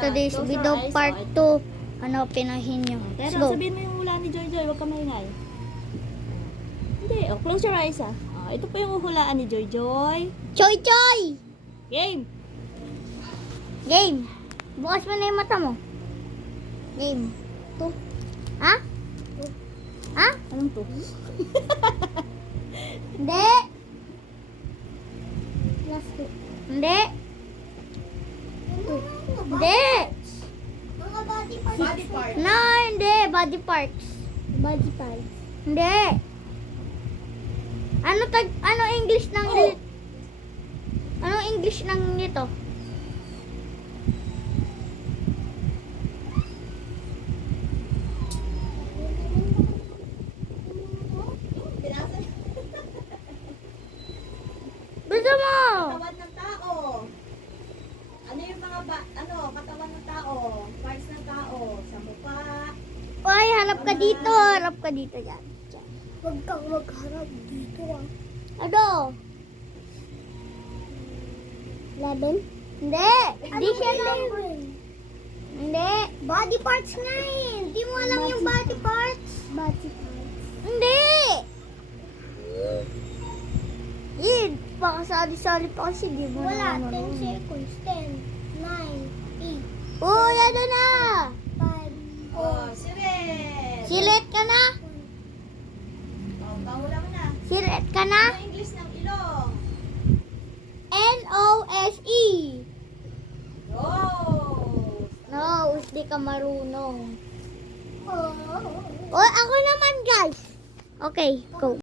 today's Close your video eyes. part Oh, 2. Ano, pinahin nyo. Let's Pero go. sabihin mo yung hula ni Joy Joy, huwag ka maingay. Hindi, oh, close your eyes ah. Oh, ito po yung hulaan ni Joy Joy. Choy choy! Game! Game. Bukas mo na yung mata mo. Game. To. Ha? Ha? Anong to? Hindi. Last two. Hindi. Hindi. Mga body parts. Body parts. No, hindi. Body parts. Body parts. Hindi. Ano English ng Oh. Ano English ng nito? Gusto mo? Katawan ng tao. Ano yung mga katawan ng tao? Parts ng tao. Sa mukha. Oy, harap ka dito. Harap ka dito yan. Huwag kang magharap dito ah. Ano? 11? Hindi. Hindi siya lang. 11? Hindi. Body parts nga eh. Hindi mo alam yung body parts. Body parts. Hindi. Yun. Baka sali-sali pa kasi di mo Wala. na 10 seconds. 10, 9, Uy, ano na? 8, 5, Oh, siret. Silet ka na? Oh, pahula mo na. Silet ka na? Ano English ng ilong? N-O-S-E. Oh. No, hindi ka marunong. Oh. Oy, ako naman guys. Okay, go.